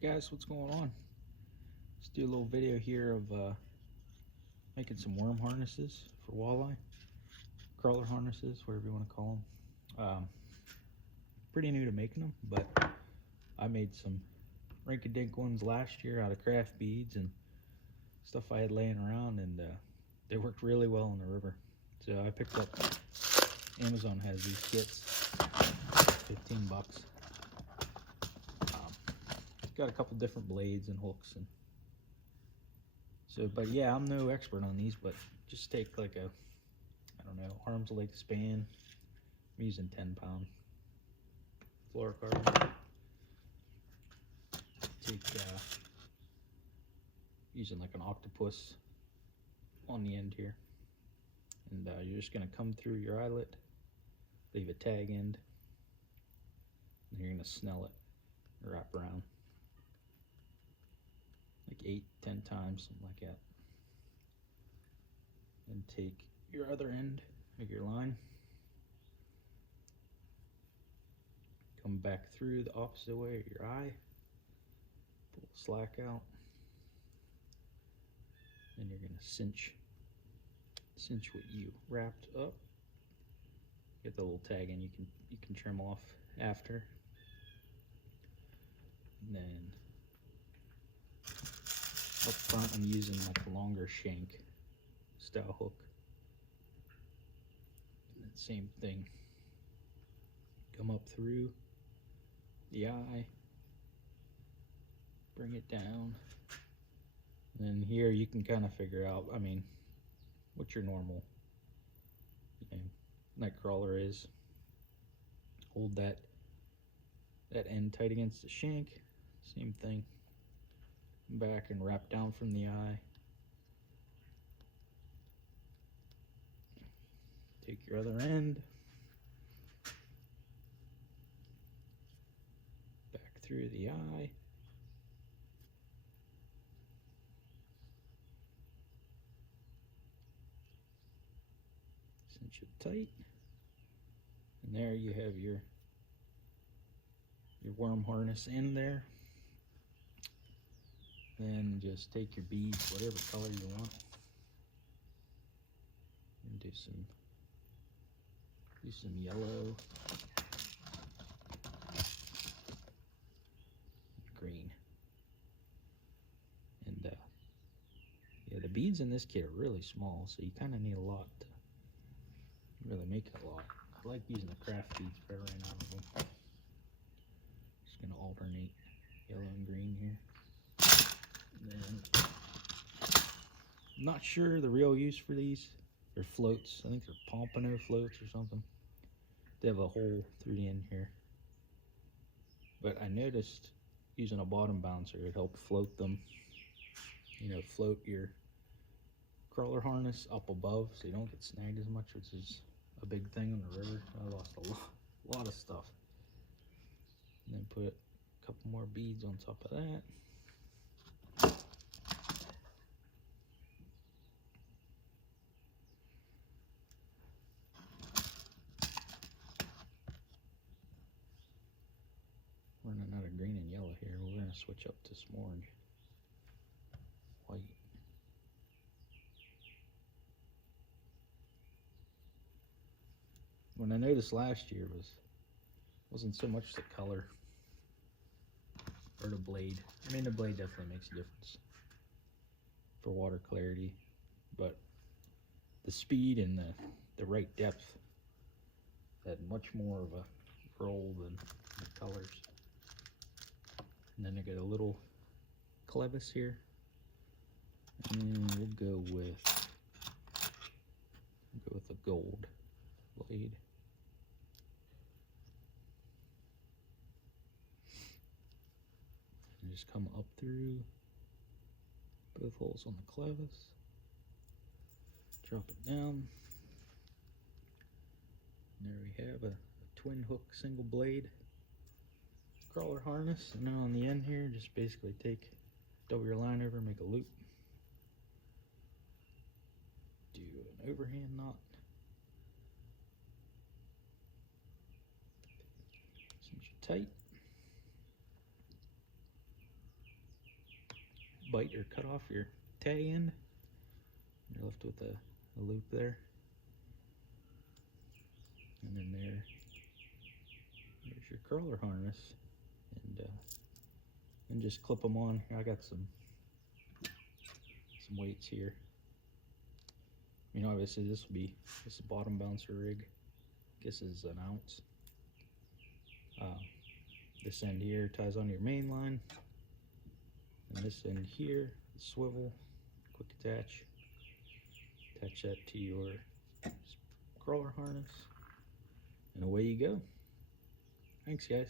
Hey guys, what's going on? Let's do a little video here of making some worm harnesses for walleye, crawler harnesses, whatever you want to call them. Pretty new to making them, but I made some rink-a-dink ones last year out of craft beads and stuff I had laying around, and they worked really well in the river. So I picked up, Amazon has these kits, 15 bucks. Got a couple different blades and hooks, and so, but yeah, I'm no expert on these, but just take like a, I don't know, arm's length span. I'm using 10-pound fluorocarbon. Take using like an octopus on the end here, and you're just gonna come through your eyelet, leave a tag end, and you're gonna snell it, wrap around like 8-10 times, something like that. And take your other end of your line, come back through the opposite way of your eye, pull the slack out, and you're gonna cinch what you wrapped up. Get the little tag in, you can trim off after. And then up front I'm using like a longer shank style hook. And then same thing. Come up through the eye, bring it down. And then here you can kind of figure out, I mean, what your normal, night crawler is. Hold that end tight against the shank. Same thing. Back and wrap down from the eye. Take your other end, back through the eye. Cinch it tight. And there you have your worm harness in there. Then just take your beads, whatever color you want, and do some yellow, green, and yeah, the beads in this kit are really small, so you kind of need a lot to really make it a lot. I like using the craft beads for right now of them. Just gonna alternate yellow and green here. And then, I'm not sure the real use for these. They're floats. I think they're pompano floats or something. They have a hole through the end here. But I noticed using a bottom bouncer, it helped float them. Float your crawler harness up above so you don't get snagged as much, which is a big thing on the river. I lost a lot of stuff. And then put a couple more beads on top of that. Running out of green and yellow here. We're going to switch up to some orange, white. What I noticed last year wasn't so much the color or the blade. I mean, the blade definitely makes a difference for water clarity, but the speed and the right depth had much more of a role than the colors. And then I got a little clevis here, and we'll go with a gold blade. And just come up through both holes on the clevis, drop it down. And there we have a twin hook single blade crawler harness. And now on the end here, just basically double your line over, make a loop, do an overhand knot, cinch it tight, bite or cut off your tag end. You're left with a loop there. And then there's your crawler harness. And just clip them on. I got some weights here. You know, obviously this is a bottom bouncer rig. This is an ounce. This end here ties on your main line, and this end here, the swivel, quick attach. Attach that to your crawler harness, and away you go. Thanks, guys.